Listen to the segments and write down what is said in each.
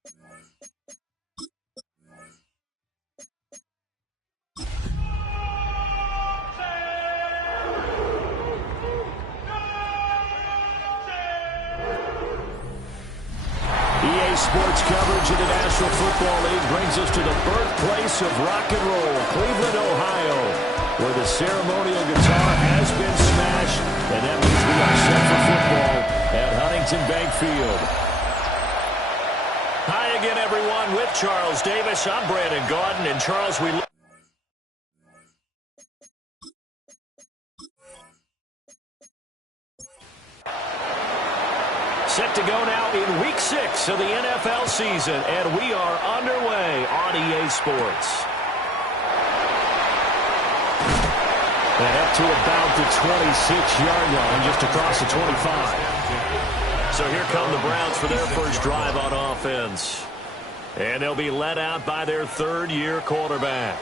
EA Sports coverage of the National Football League brings us to the birthplace of rock and roll, Cleveland, Ohio, where the ceremonial guitar has been smashed, and that means we are set for football at Huntington Bank Field. Hi again, everyone. With Charles Davis, I'm Brandon Gaudin, and Charles, we set to go now in Week 6 of the NFL season, and we are underway on EA Sports. And up to about the 26-yard line, just across the 25. So here come the Browns for their first drive on offense. And they'll be led out by their third-year quarterback.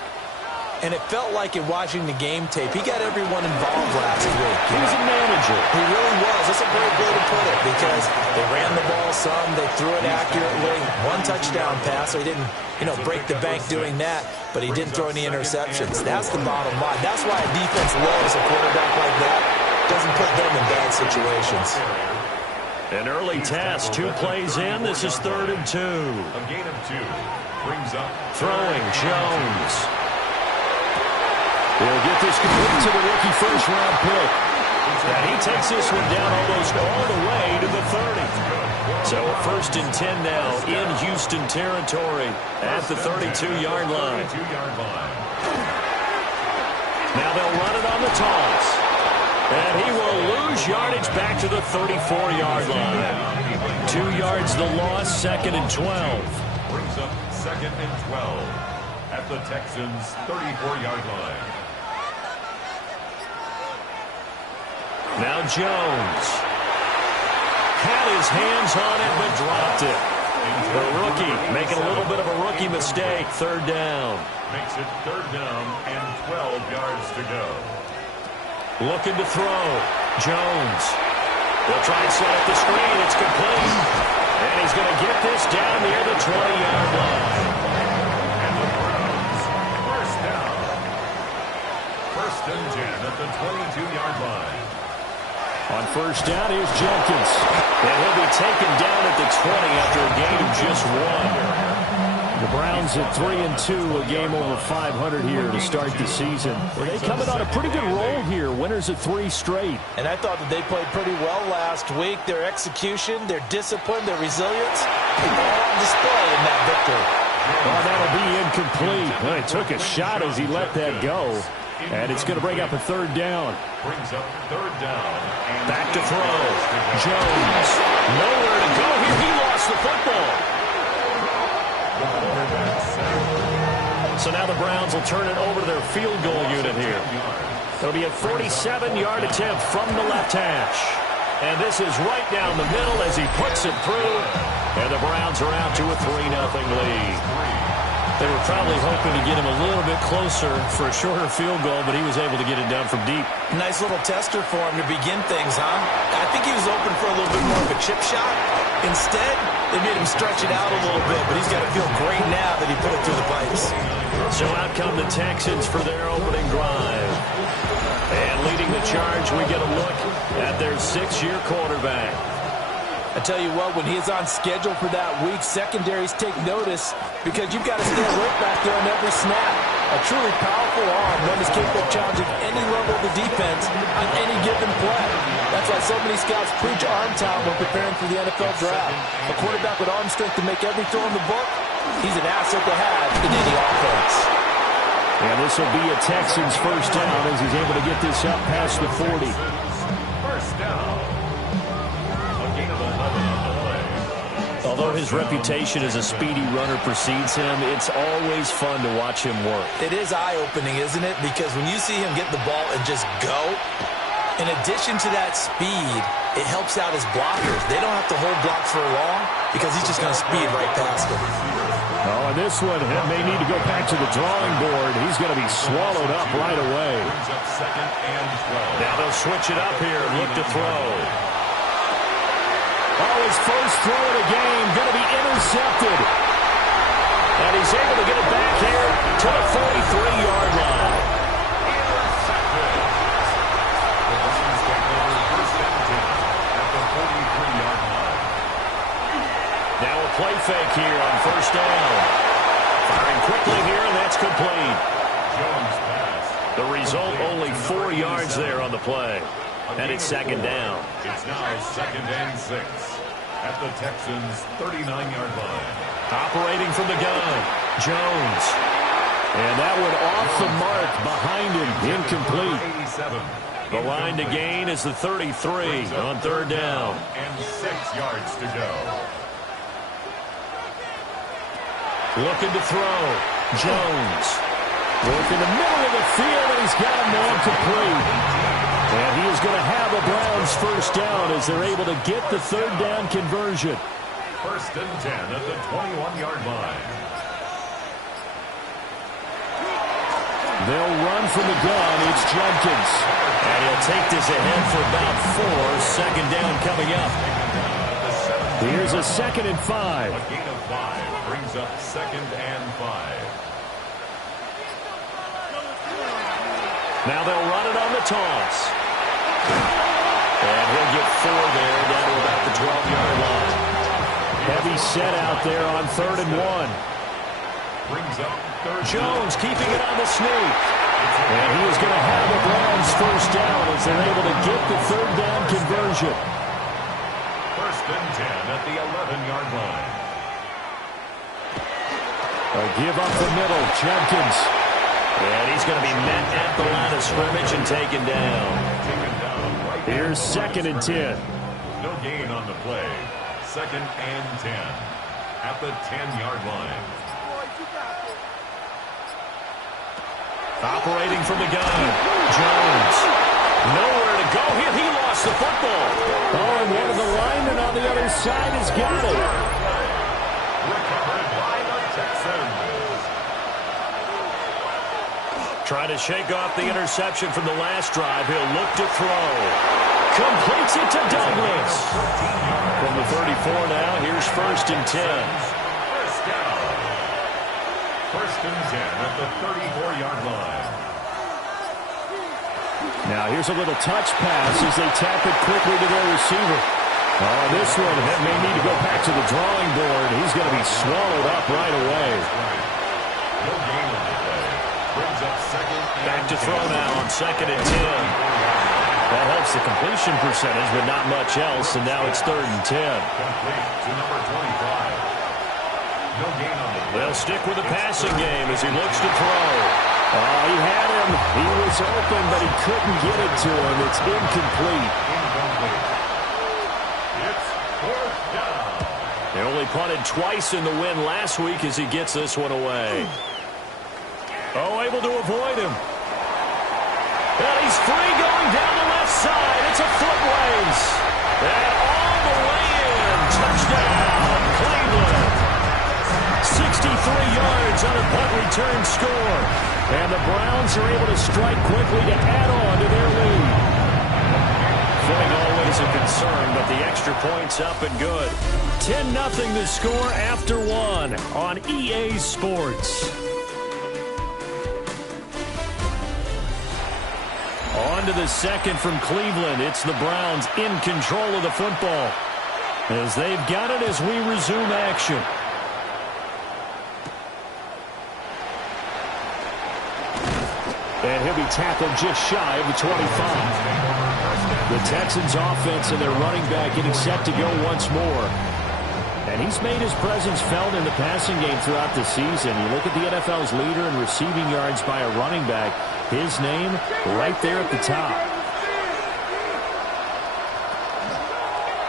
And it felt like in watching the game tape, he got everyone involved last week. He was a manager. He really was. That's a great way to put it, because they ran the ball some, they threw it accurately. One touchdown pass, so he didn't, break the bank doing that, but he didn't throw any interceptions. That's the bottom line. That's why a defense loves a quarterback like that. Doesn't put them in bad situations. An early task, 2 plays in. This is 3rd and 2. A gain of 2 brings up throwing Jones. He'll get this complete to the rookie first-round pick. And he takes this one down almost all the way to the 30. So 1st and 10 now in Houston territory at the 32-yard line. Now they'll run it on the toss. And he will lose yardage back to the 34-yard line. 2 yards the loss, 2nd and 12. Brings up 2nd and 12 at the Texans' 34-yard line. Now Jones had his hands on it but dropped it. The rookie making a little bit of a rookie mistake. 3rd down. Makes it 3rd down and 12 yards to go. Looking to throw. Jones. They'll try and set up the screen. It's complete. And he's going to get this down near the 20-yard line. And the Browns, 1st down. 1st and 10 at the 22-yard line. On 1st down, here's Jenkins. And he'll be taken down at the 20 after a gain of just 1. The Browns at 3-2, a game over 500 here to start the season. They coming on a pretty good roll here, winners of 3 straight. And I thought that they played pretty well last week. Their execution, their discipline, their resilience, all on display in that victory. Well, that'll be incomplete. Well, he took a shot as he let that go. And it's going to bring up a 3rd down. Brings up 3rd down. Back to throw. Jones. Nowhere to go here. He lost the football. So now the Browns will turn it over to their field goal unit here. It'll be a 47-yard attempt from the left hash. And this is right down the middle as he puts it through. And the Browns are out to a 3-0 lead. They were probably hoping to get him a little bit closer for a shorter field goal, but he was able to get it down from deep. Nice little tester for him to begin things, huh? I think he was open for a little bit more of a chip shot. Instead, they made him stretch it out a little bit, but he's got to feel great now that he put it through the pipes. So out come the Texans for their opening drive. And leading the charge, we get a look at their 6-year quarterback. I tell you what, when he is on schedule for that week, secondaries take notice because you've got to stay alert back there on every snap. A truly powerful arm, one is capable of challenging any level of the defense on any given play. That's why so many scouts preach arm talent when preparing for the NFL draft. A quarterback with arm strength to make every throw in the book, he's an asset to have in any offense. And this will be a Texans 1st down as he's able to get this up past the 40. 1st down. Although his reputation as a speedy runner precedes him, it's always fun to watch him work. It is eye-opening, isn't it? Because when you see him get the ball and just go, in addition to that speed, it helps out his blockers. They don't have to hold blocks for long because he's just going to speed right past them. Oh, and this one may need to go back to the drawing board. He's going to be swallowed up right away. Second and 12. Now they'll switch it up here and look to throw. Oh, his first throw of the game going to be intercepted. And he's able to get it back here to the 43-yard line. Intercepted. The Browns take over first and 10 at the 43-yard line. Now a play fake here on first down. Firing quickly here, and that's complete. Jones pass. The result, only 4 yards there on the play. And it's second down. It's now second and 6 at the Texans' 39-yard line. Operating from the gun, Jones. And that one off the mark behind him, incomplete. 87. The line to gain is the 33 on third down. And 6 yards to go. Looking to throw, Jones. Working the middle of the field, and he's got a man complete. And he is going to have a Browns first down as they're able to get the third down conversion. First and 10 at the 21-yard line. They'll run from the gun. It's Jenkins. And he'll take this ahead for about 4. Second down coming up. Here's a 2nd and 5. A gain of 5 brings up 2nd and 5. Now they'll run it on the toss. And he'll get 4 there down to about the 12-yard line. Heavy set out there on 3rd and 1. Brings up third. Jones keeping it on the sneak. And he is going to have the Browns first down as they're able to get the third down conversion. First and 10 at the 11-yard line. A give up the middle, Jenkins. And he's going to be met at the line of scrimmage and taken down. Taken down right. Here's 2nd and 10. No gain on the play. 2nd and 10 at the 10-yard line. Operating from the gun, Jones. Nowhere to go here. He lost the football. Oh, and one of the linemen on the other side has got it. Recovered by the Texans. Trying to shake off the interception from the last drive. He'll look to throw. Completes it to Douglas. From the 34 now, here's 1st and 10. First down. First and 10 at the 34-yard line. Now here's a little touch pass as they tap it quickly to their receiver. Oh, this one may need to go back to the drawing board. He's going to be swallowed up right away. No gain on the play. Brings up 2nd and Back to throw now on 2nd and 10. That helps the completion percentage, but not much else, and now it's 3rd and 10. Complete to number 25. No gain on the play. They'll stick with the passing game as he looks to throw. Oh, he had him. He was open, but he couldn't get it to him. It's incomplete. Incomplete. It's 4th down. They only punted twice in the win last week as he gets this one away. Oh, able to avoid him. And he's free going down the left side. It's a foot race. And all the way in. Touchdown, Cleveland. 63 yards on a punt return score. And the Browns are able to strike quickly to add on to their lead. Footing always a concern, but the extra point's up and good. 10-0 the score after 1 on EA Sports. On to the 2nd from Cleveland. It's the Browns in control of the football as they've got it as we resume action. And he'll be tackled just shy of the 25. The Texans offense and their running back getting set to go once more. And he's made his presence felt in the passing game throughout the season. You look at the NFL's leader in receiving yards by a running back. His name right there at the top.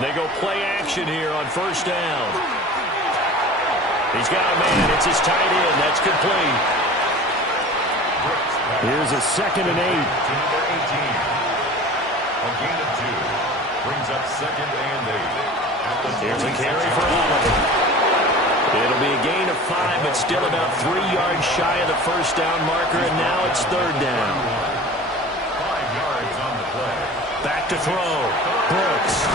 They go play action here on first down. He's got a man. It's his tight end. That's complete. Here's a 2nd and 8. To number 18. A gain of 2. Brings up 2nd and 8. Here's a carry for Oliver. It'll be a gain of 5, but still about 3 yards shy of the first down marker, and now it's 3rd down. 5 yards on the play. Back to throw. Brooks.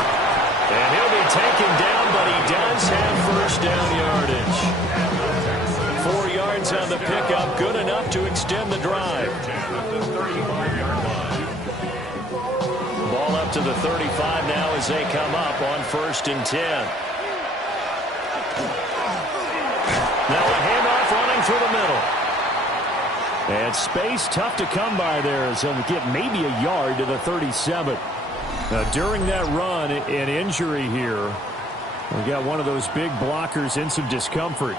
And he'll be taken down, but he does have first down yardage. 4 yards on the pickup, good enough to extend the drive. Ball up to the 35 now as they come up on 1st and 10. Now a handoff running through the middle. And space tough to come by there as he'll get maybe a yard to the 37. Now, during that run, an injury here. We got one of those big blockers in some discomfort.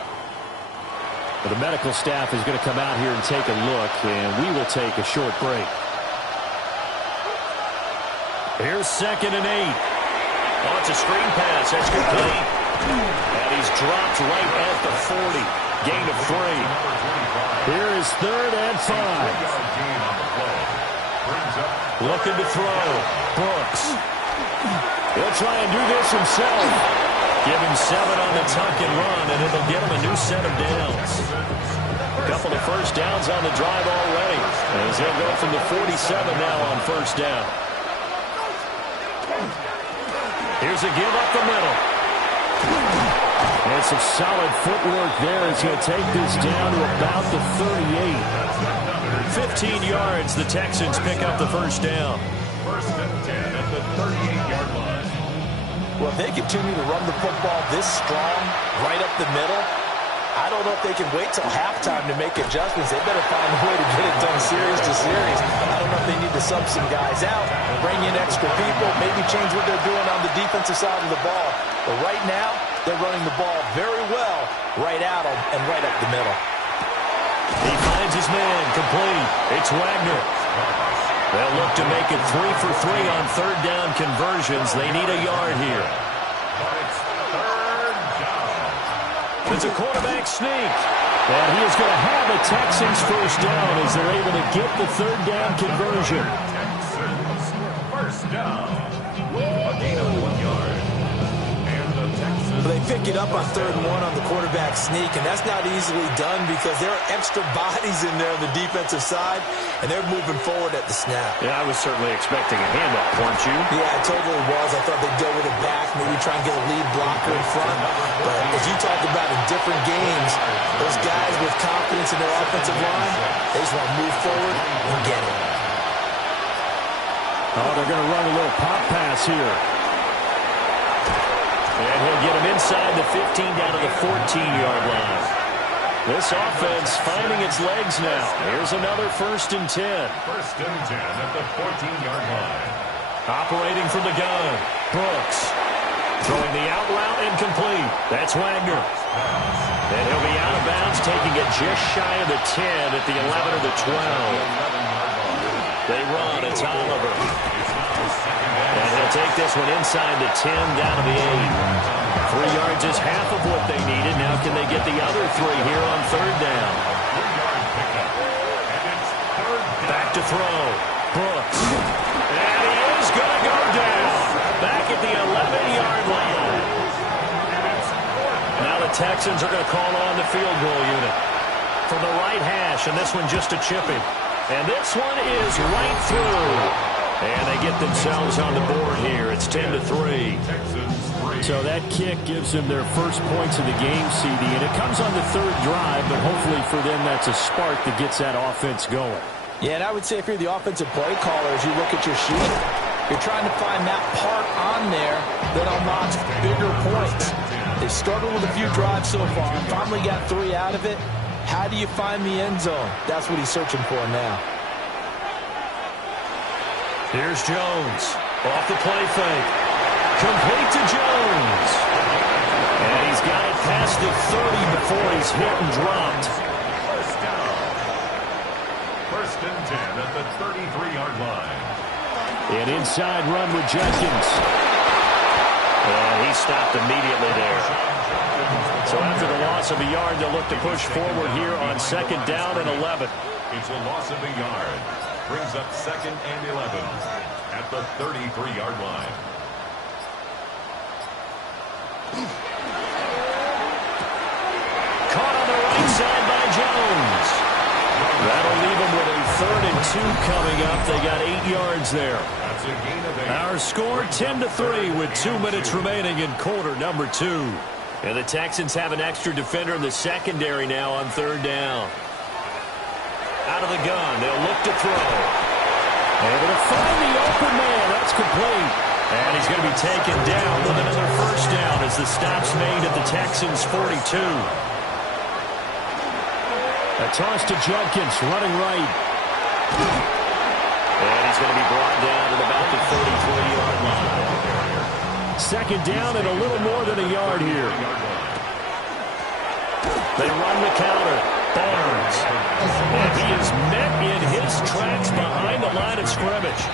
But the medical staff is going to come out here and take a look, and we will take a short break. Here's 2nd and 8. Oh, it's a screen pass. That's complete. And he's dropped right at the 40. Gain of 3. Here is 3rd and 5. Looking to throw. Brooks. He'll try and do this himself. Give him 7 on the tuck and run, and it'll get him a new set of downs. A couple of first downs on the drive already, as they'll go from the 47 now on 1st down. Here's a give up the middle. And some solid footwork there as he'll take this down to about the 38. 15 yards, the Texans pick up the first down. 1st and 10 at the 38-yard line. Well, if they continue to run the football this strong, right up the middle, I don't know if they can wait till halftime to make adjustments. They better find a way to get it done series to series. I don't know if they need to sub some guys out, bring in extra people, maybe change what they're doing on the defensive side of the ball. But right now, they're running the ball very well right at them and right up the middle. He finds his man, complete. It's Wagner. They'll look to make it 3 for 3 on 3rd down conversions. They need a yard here. It's a quarterback sneak. And he is going to have a Texans first down as they're able to get the 3rd down conversion. Texans first down. A gain of 1 yard. And the Texans. They pick it up on 3rd and 1 on the quarterback sneak, and that's not easily done because there are extra bodies in there on the defensive side, and they're moving forward at the snap. Yeah, I was certainly expecting a handoff, weren't you? Yeah, I totally was. I thought they'd go with it back, maybe try and get a lead blocker in front. But as you talk about in different games, those guys with confidence in their offensive line, they just want to move forward and get it. Oh, they're going to run a little pop pass here. And he'll get him inside the 15 down to the 14-yard line. This offense finding its legs now. Here's another 1st and 10. 1st and 10 at the 14-yard line. Operating from the gun. Brooks. Throwing the out route incomplete. That's Wagner. And he'll be out of bounds, taking it just shy of the 10 at the 11 or the 12. They run. It's Oliver. And he'll take this one inside the 10 down to the 8. 3 yards is half of what they needed. Now can they get the other 3 here on 3rd down? Back to throw. Brooks. And he is going to go down. Back at the 11-yard line. Now the Texans are going to call on the field goal unit. From the right hash, and this one just a chipping. And this one is right through. And they get themselves on the board here. It's 10-3. So that kick gives them their first points of the game, CD. And it comes on the 3rd drive, but hopefully for them that's a spark that gets that offense going. Yeah, and I would say if you're the offensive play caller, as you look at your sheet, you're trying to find that part on there that unlocks bigger points. They struggled with a few drives so far. Finally got 3 out of it. How do you find the end zone? That's what he's searching for now. Here's Jones. Off the play fake. Complete to Jones. And he's got it past the 30 before he's hit and dropped. First down. 1st and 10 at the 33-yard line. An inside run with Jenkins. And he stopped immediately there. So after the loss of a yard, they'll look to push forward here on 2nd down and 11. It's a loss of a yard. Brings up 2nd and 11 at the 33-yard line. Caught on the right side by Jones. That'll leave him with a 3rd and 2 coming up. They got 8 yards there. That's a gain of 8. Our score 10-3 with 2 minutes remaining in quarter number 2. And the Texans have an extra defender in the secondary now on 3rd down. Out of the gun, they'll look to throw. Able to find the open man. That's complete. And he's going to be taken down with another 1st down as the stop's made at the Texans' 42. A toss to Judkins, running right. And he's going to be brought down at about the 33-yard line. 2nd down and a little more than a yard here. They run the counter. Barnes. And he is met in his tracks behind the line of scrimmage.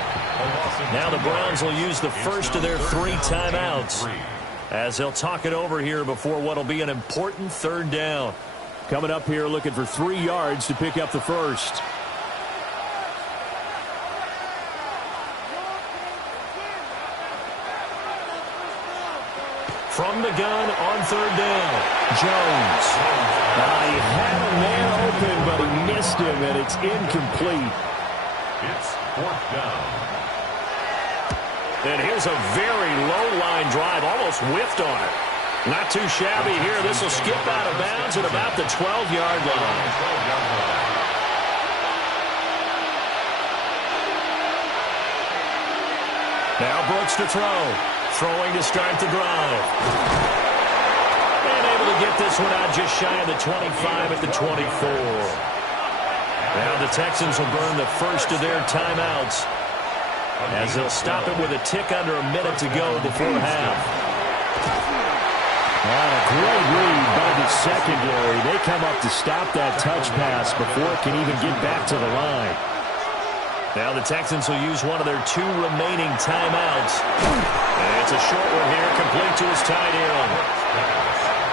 Now the Browns will use the first of their 3 timeouts as they'll talk it over here before what will be an important 3rd down. Coming up here looking for 3 yards to pick up the first. From the gun on 3rd down, Jones. He had a man open, but he missed him, and it's incomplete. It's 4th down. And here's a very low-line drive, almost whiffed on it. Not too shabby here. This will skip out of bounds at about the 12-yard line. Now Brooks to throw. Throwing to start the drive. And able to get this one out just shy of the 25 at the 24. Now the Texans will burn the first of their timeouts as they'll stop it with a tick under a minute to go before half. And a great read by the secondary. They come up to stop that touch pass before it can even get back to the line. Now the Texans will use one of their 2 remaining timeouts. And it's a short one here, complete to his tight end.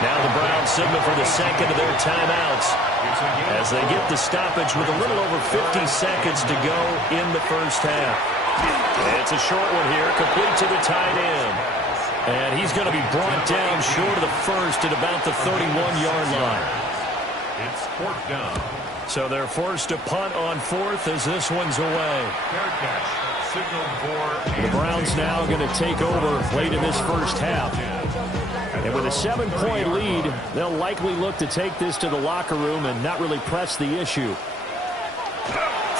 Now the Browns signal for the second of their timeouts as they get the stoppage with a little over 50 seconds to go in the first half. And it's a short one here, complete to the tight end. And he's going to be brought down short of the first at about the 31-yard line. It's 4th down. So they're forced to punt on 4th as this one's away. Fair catch. Signaled for The Browns now going to take over late in this first half. And with a 7-point lead, they'll likely look to take this to the locker room and not really press the issue.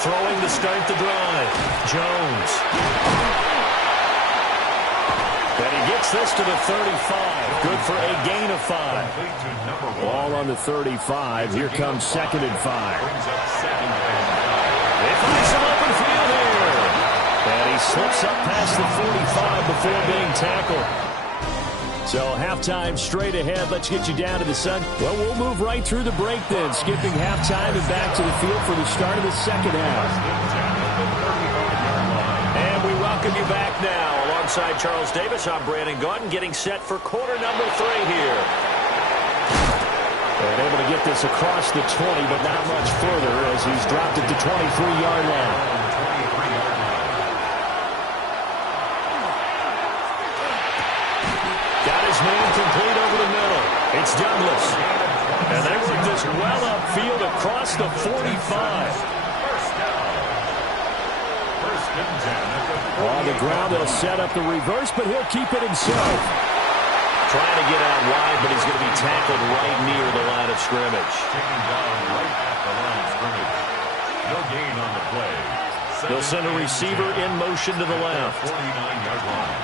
Throwing to start the drive. Jones. And he gets this to the 35. Good for a gain of 5. Ball on the 35. Here comes 2nd and 5. They find some open field here. And he slips up past the 45 before being tackled. So halftime straight ahead. Let's get you down to the sun. Well, we'll move right through the break then. Skipping halftime and back to the field for the start of the second half. And we welcome you back now. Alongside Charles Davis, I'm Brandon Gaudin, getting set for quarter number 3 here. And able to get this across the 20, but not much further as he's dropped at the 23-yard line. Got his man complete over the middle. It's Douglas. And they work this well upfield across the 45. On the ground, they'll set up the reverse, but he'll keep it himself. Trying to get out wide, but he's going to be tackled right near the line of scrimmage. Taken down right at the line of scrimmage. No gain on the play. They'll send a receiver in motion to the left. 49-yard line.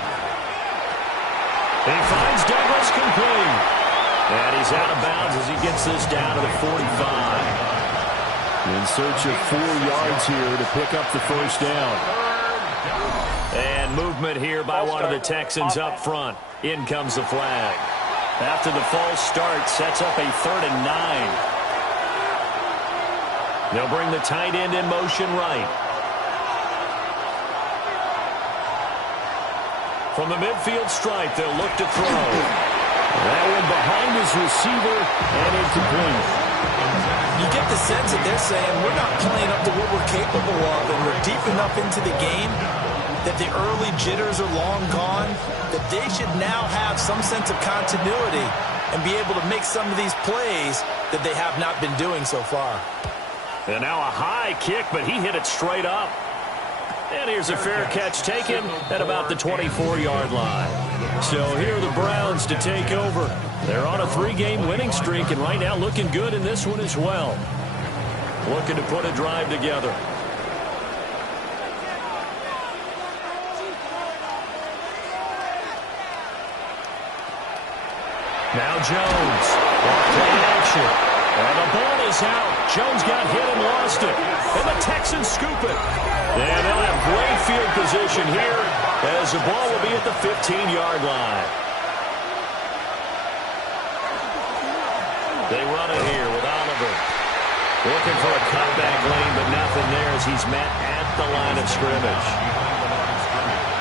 He finds Douglas complete. And he's out of bounds as he gets this down to the 45. In search of 4 yards here to pick up the first down. And movement here by one of the Texans up front. In comes the flag. After the false start, sets up a 3rd and 9. They'll bring the tight end in motion right. From the midfield stripe, they'll look to throw. That one behind his receiver and incomplete. You get the sense that they're saying we're not playing up to what we're capable of, and we're deep enough into the game that the early jitters are long gone, that they should now have some sense of continuity and be able to make some of these plays that they have not been doing so far. And now a high kick, but he hit it straight up. And here's a fair catch taken at about the 24-yard line. So here are the Browns to take over. They're on a 3-game winning streak, and right now looking good in this one as well. Looking to put a drive together. Now Jones. Play action. And the ball is out. Jones got hit and lost it. And the Texans scoop it. And they'll have great field position here as the ball will be at the 15-yard line. They run it here with Oliver. Looking for a cutback lane, but nothing there as he's met at the line of scrimmage.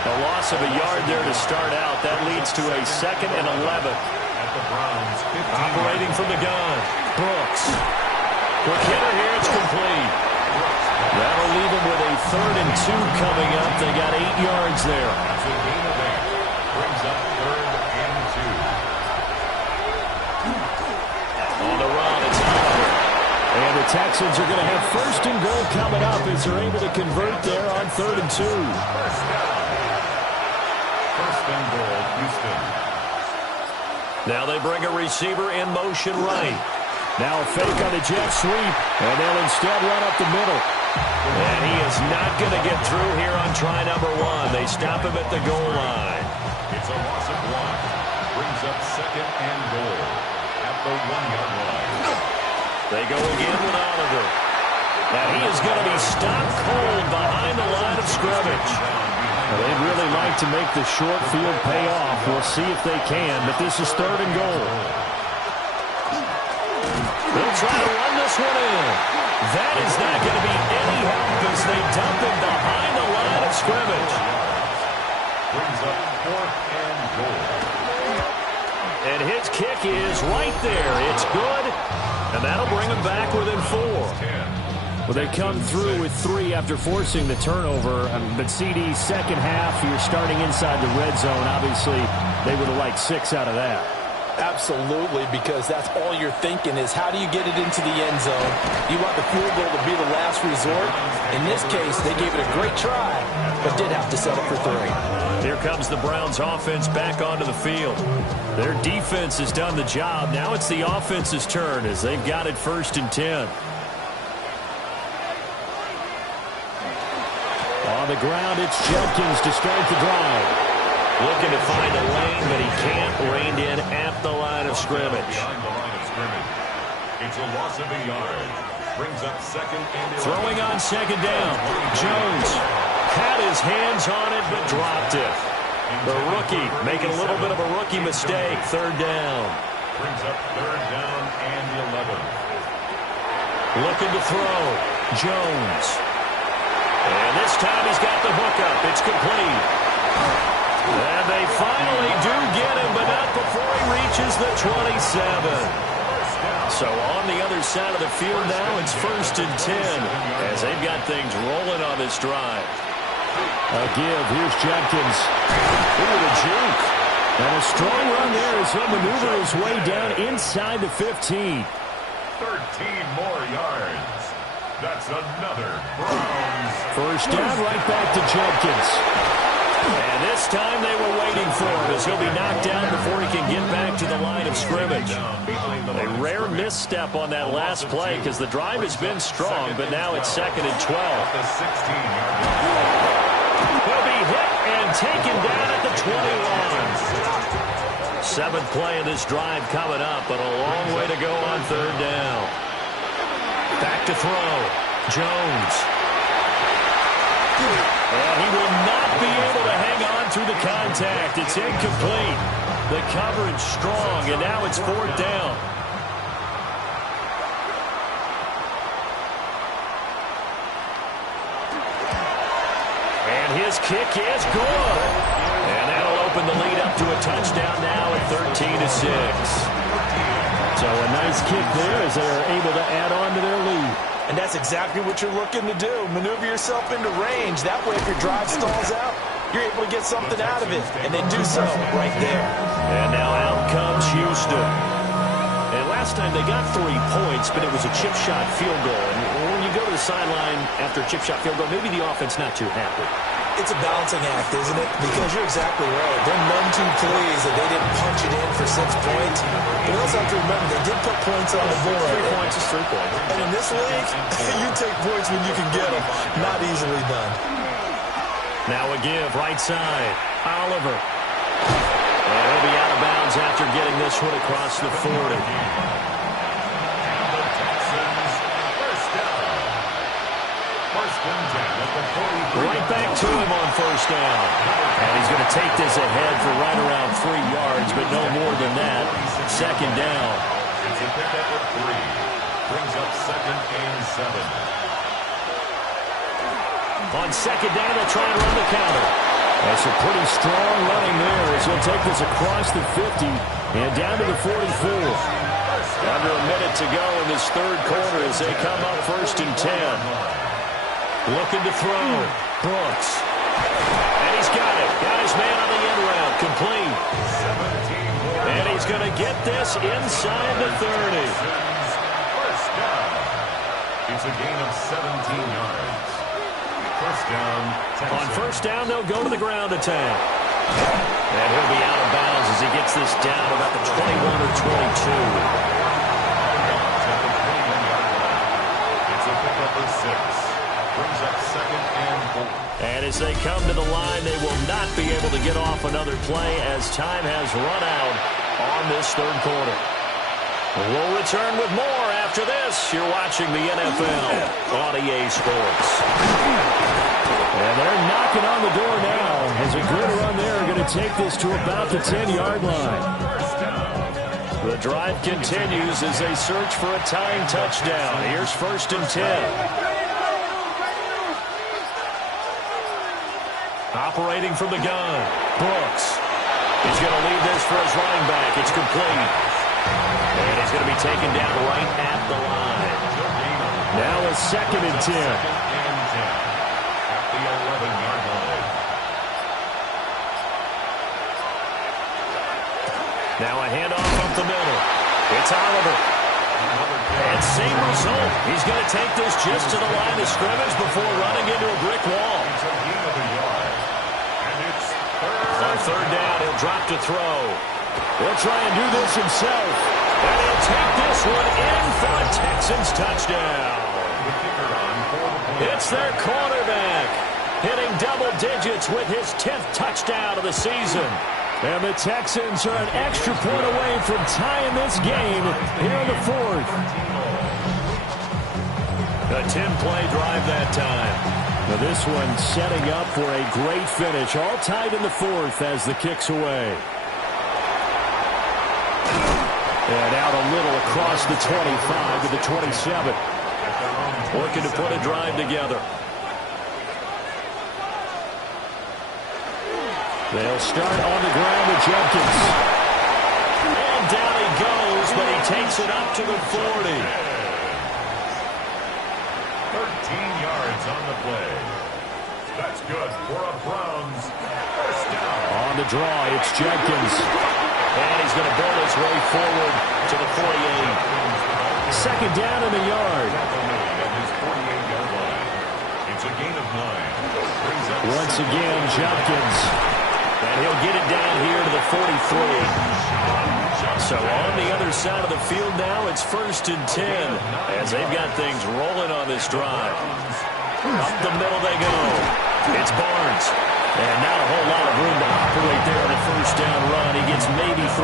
A loss of a yard there to start out. That leads to a 2nd and 11. Operating from the gun. Brooks. Quick hitter here. It's complete. That'll leave him with a 3rd and 2 coming up. They got 8 yards there. That's a gain of 8. Brings up 3rd and 2. On the run, it's Oliver. And the Texans are going to have 1st and goal coming up as they're able to convert there on 3rd and 2. First down. 1st and goal, Houston. Now they bring a receiver in motion right. Now a fake on the jet sweep, and they'll instead run up the middle. And he is not going to get through here on try number 1. They stop him at the goal line. It's a loss of 1. Brings up 2nd and goal at the 1-yard line. They go again with Oliver. Now he is going to be stopped cold behind the line of scrimmage. They'd really like to make the short field pay off. We'll see if they can, but this is 3rd and goal. They'll try to run this one in. That is not going to be any help as they dump him behind the line of scrimmage. Brings up 4th and goal. And his kick is right there. It's good, and that'll bring him back within 4. Well, they come through with 3 after forcing the turnover. But CD's second half, you're starting inside the red zone. Obviously, they would have liked 6 out of that. Absolutely, because that's all you're thinking is how do you get it into the end zone? You want the field goal to be the last resort. In this case, they gave it a great try, but did have to settle for 3. Here comes the Browns offense back onto the field. Their defense has done the job. Now it's the offense's turn as they've got it 1st and 10. On the ground, it's Jenkins to start the drive. Looking to find a lane, but he can't. Reined in at the line of scrimmage. Behind the line of scrimmage. It's a loss of a yard. Brings up 2nd and 11. Throwing on 2nd down. Jones had his hands on it, but dropped it. The rookie making a little bit of a rookie mistake. 3rd down. Brings up 3rd down and 11. Looking to throw. Jones. And this time he's got the hookup. It's complete. And they finally do get him, but not before he reaches the 27. So on the other side of the field now, it's 1st and 10 as they've got things rolling on this drive. A give. Here's Jenkins. Ooh, the juke. And a strong run there as he'll maneuver his way down inside the 15. 13 more yards. That's another Browns. 1st down, right back to Jenkins. And this time they were waiting for him as he'll be knocked down before he can get back to the line of scrimmage. A rare misstep on that last play because the drive has been strong, but now it's 2nd and 12. The 16-yard line. He'll be hit and taken down at the 21. 7th play of this drive coming up, but a long way to go on 3rd down. Back to throw. Jones. And he will not be able to hang on through the contact. It's incomplete. The coverage strong, and now it's 4th down. And his kick is good. And that'll open the lead up to a touchdown now at 13-6. So a nice kick there as they're able to add on to their lead. And that's exactly what you're looking to do. Maneuver yourself into range. That way, if your drive stalls out, you're able to get something out of it. And they do so right there. And now out comes Houston. And last time they got 3 points, but it was a chip shot field goal. And we're when you go to the sideline after a chip shot field goal, maybe the offense not too happy. It's a balancing act, isn't it? Because you're exactly right. They're none too pleased that they didn't punch it in for 6 points. But you also have to remember, they did put points on the board. 3 points is 3 points. And in this league, you take points when you can get them. Not easily done. Now a give, right side. Oliver. And he'll be out of bounds after getting this one across the 40. Right back to him on first down. And he's going to take this ahead for right around 3 yards, but no more than that. Second down. It's a pickup of 3. Brings up 2nd and 7. On second down, they'll try and run the counter. That's a pretty strong running there as he'll take this across the 50 and down to the 44. Under a minute to go in this third quarter as they come up 1st and 10. Looking to throw. Brooks. And he's got it. Got his man on the end route. Complete. And he's going to get this inside the 30. First down. It's a gain of 17 yards. First down. Texans. On first down, they'll go to the ground attack. And he'll be out of bounds as he gets this down about the 21 or 22. It's a pickup of 6. Brings up 2nd and 4. And as they come to the line, they will not be able to get off another play as time has run out on this third quarter. We'll return with more after this. You're watching the NFL on EA Sports. And they're knocking on the door now as a good run there are going to take this to about the 10-yard line. The drive continues as they search for a tying touchdown. Here's 1st and 10. Operating from the gun, Brooks. He's going to leave this for his running back. It's complete. And he's going to be taken down right at the line. Now a 2nd and 10. At the 11-yard line. Now a handoff up the middle. It's Oliver. And same result. He's going to take this just to the line of scrimmage before running into a brick wall. It's a gain of a yard. And it's On third down, he'll drop to throw. He'll try and do this himself. And he'll take this one in for a Texans touchdown. the kicker on for the point. It's their quarterback, hitting double digits with his 10th touchdown of the season. And the Texans are an extra point away from tying this game here in the 4th. A 10-play drive that time. Now this one setting up for a great finish. All tied in the 4th as the kick's away. And out a little across the 25 to the 27. Looking to put a drive together. They'll start on the ground with Jenkins. And down he goes, but he takes it up to the 40. 13 yards on the play. That's good for a Browns first down. On the draw, it's Jenkins. And he's going to burn his way forward to the 48. Second down in the yard. At his 48-yard line. It's a gain of 9. Once again, Jenkins. And he'll get it down here to the 43. So on the other side of the field now, it's 1st and 10 as they've got things rolling on this drive. Up the middle they go. It's Barnes. And not a whole lot of room to operate there on the first down run. He gets maybe 3.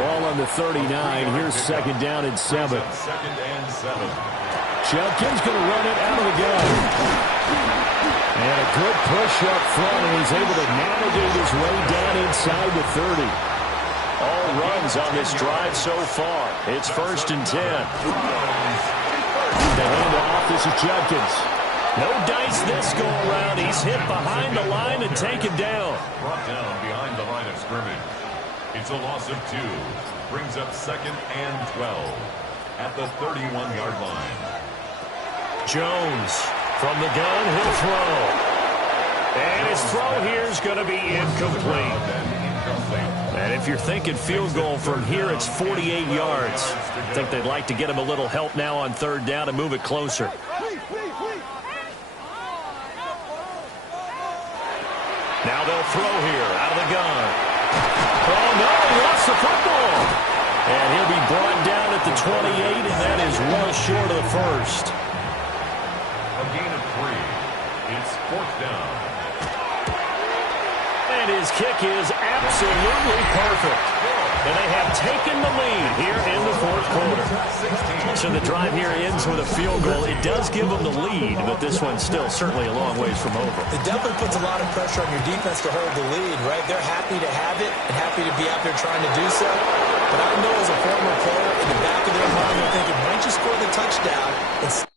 Ball on the 39. Here's second down and 7. Second and 7. Jenkins going to run it out of the gun. And a good push up front, and he's able to navigate his way down inside the 30. All runs on this drive so far. It's 1st and 10. The handoff, this is Jenkins. No dice this go around. He's hit behind the line and taken down. Brought down behind the line of scrimmage. It's a loss of 2. Brings up 2nd and 12 at the 31-yard line. Jones from the gun, he'll throw. And his throw here is going to be incomplete. And if you're thinking field goal from here, it's 48 yards. I think they'd like to get him a little help now on third down and move it closer. Now they'll throw here out of the gun. Oh, no, he lost the football. And he'll be brought down at the 28, and that is well short of the first. A gain of 3. It's 4th down. And his kick is absolutely perfect. And they have taken the lead here in the 4th quarter. So the drive here ends with a field goal. It does give them the lead, but this one's still certainly a long ways from over. It definitely puts a lot of pressure on your defense to hold the lead, right? They're happy to have it and happy to be out there trying to do so. But I know as a former player, in the back of their mind, they're thinking, why don't you score the touchdown and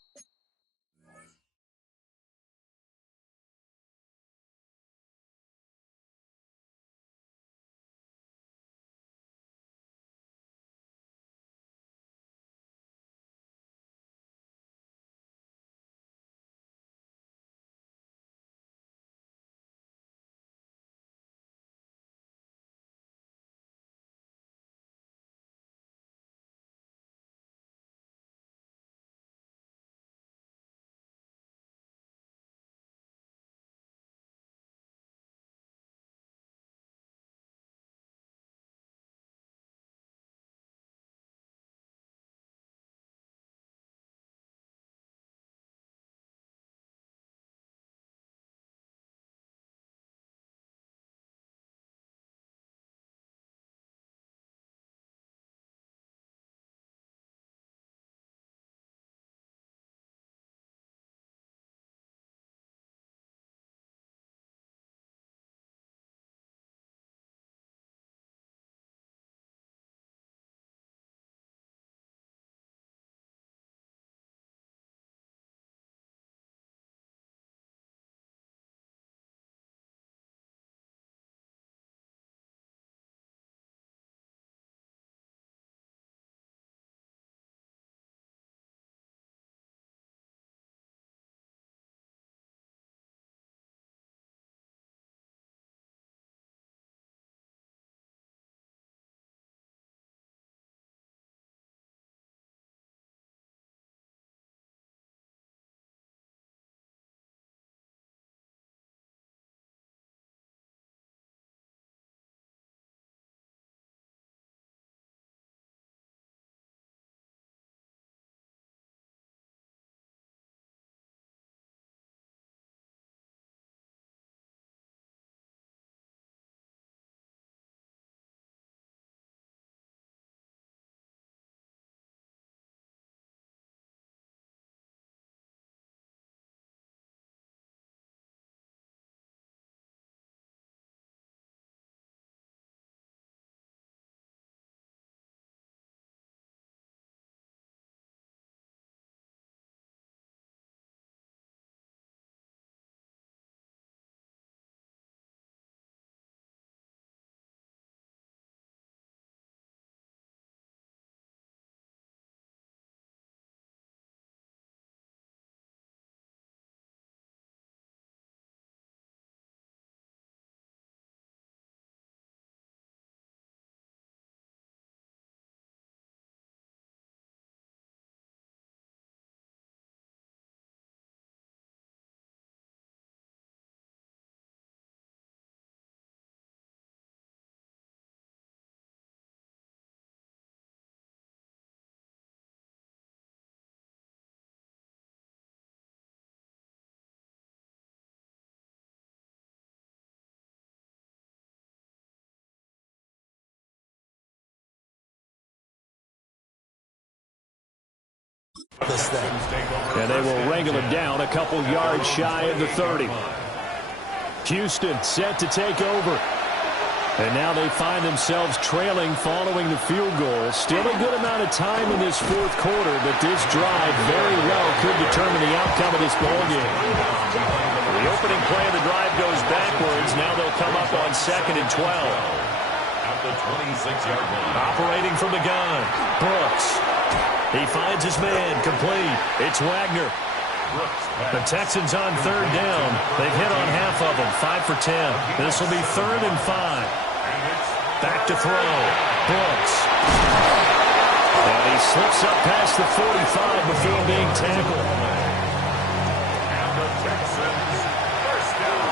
this thing? And they will wrangle him down a couple yards shy of the 30. Houston set to take over. And now they find themselves trailing following the field goal. Still a good amount of time in this 4th quarter, but this drive very well could determine the outcome of this ballgame. The opening play of the drive goes backwards. Now they'll come up on 2nd and 12. At the 26-yard line. Operating from the gun, Brooks. He finds his man, complete. It's Wagner. The Texans on 3rd down. They've hit on half of them, 5 for 10. This will be 3rd and 5. Back to throw. Brooks. And he slips up past the 45 before being tackled. And the Texans, first down.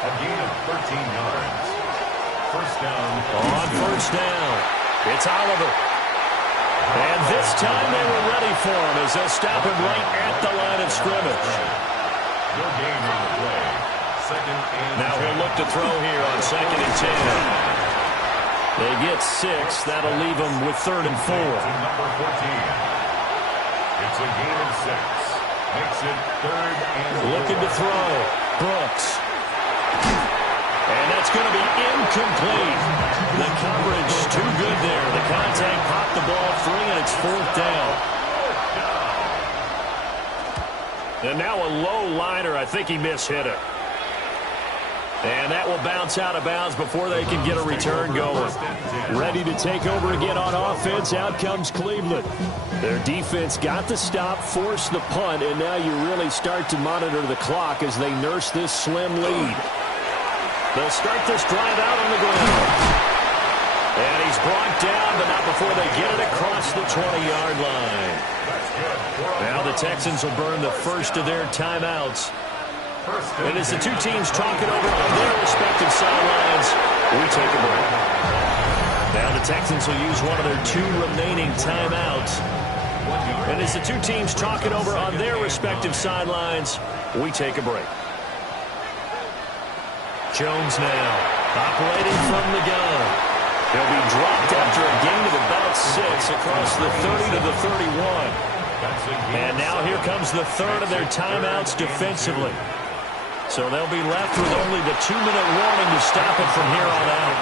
A gain of 13 yards. First down. On first down, it's Oliver. And this time they were ready for him as they'll stop him right at the line of scrimmage. No gain on the play. Second and Now he'll look to throw here on 2nd and 10. They get 6. That'll leave them with 3rd and 4. Number 14. It's a gain of 6. Makes it 3rd and 4. Looking to throw. Brooks. And that's going to be incomplete. The coverage too good there. The contact popped the ball free, and it's 4th down. And now a low liner. I think he mishit it. And that will bounce out of bounds before they can get a return going. Ready to take over again on offense. Out comes Cleveland. Their defense got the stop, forced the punt, and now you really start to monitor the clock as they nurse this slim lead. They'll start this drive out on the ground. And he's brought down, but not before they get it across the 20-yard line. Now the Texans will burn the first of their timeouts. And as the two teams talk it over on their respective sidelines, we take a break. Now the Texans will use one of their 2 remaining timeouts. And as the two teams talk it over on their respective sidelines, we take a break. Jones now, operating from the gun. He'll be dropped after a gain of about 6 across the 30 to the 31. And now here comes the 3rd of their timeouts defensively. So they'll be left with only the 2-minute warning to stop it from here on out.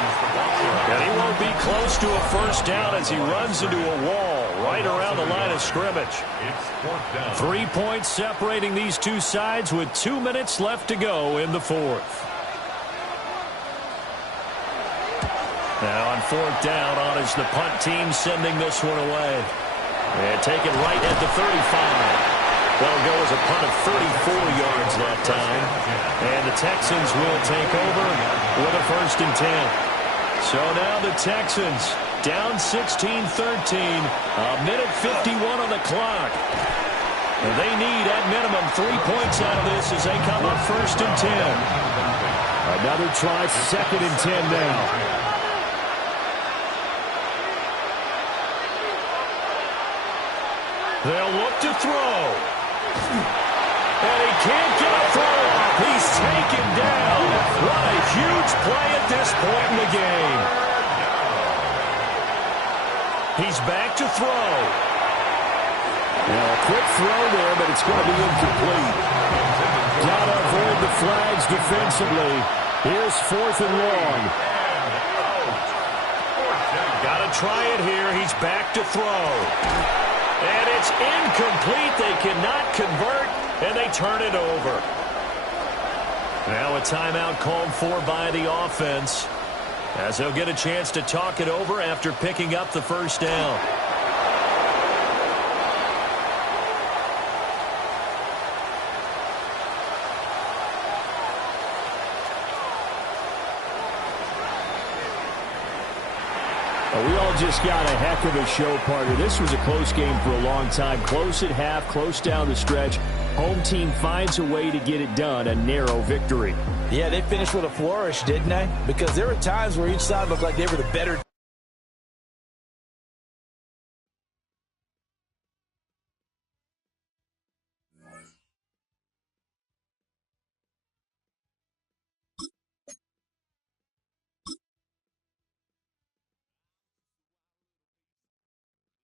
And he won't be close to a first down as he runs into a wall right around the line of scrimmage. 3 points separating these two sides with 2 minutes left to go in the 4th. Now on 4th down, on is the punt team sending this one away. And take it right at the 35. That'll go as a punt of 34 yards that time. And the Texans will take over with a 1st and 10. So now the Texans down 16-13. A minute 51 on the clock. And they need at minimum 3 points out of this as they come up 1st and 10. Another try, 2nd and 10 now. They'll look to throw. And he can't get a throw off. He's taken down. What a huge play at this point in the game. He's back to throw. Now a quick throw there, but it's going to be incomplete. Got to avoid the flags defensively. Here's 4th and long. Got to try it here. He's back to throw. And it's incomplete. They cannot convert, and they turn it over. Now a timeout called for by the offense as they'll get a chance to talk it over after picking up the first down. We all just got a heck of a show, partner. This was a close game for a long time. Close at half, close down the stretch. Home team finds a way to get it done, a narrow victory. Yeah, they finished with a flourish, didn't they? Because there were times where each side looked like they were the better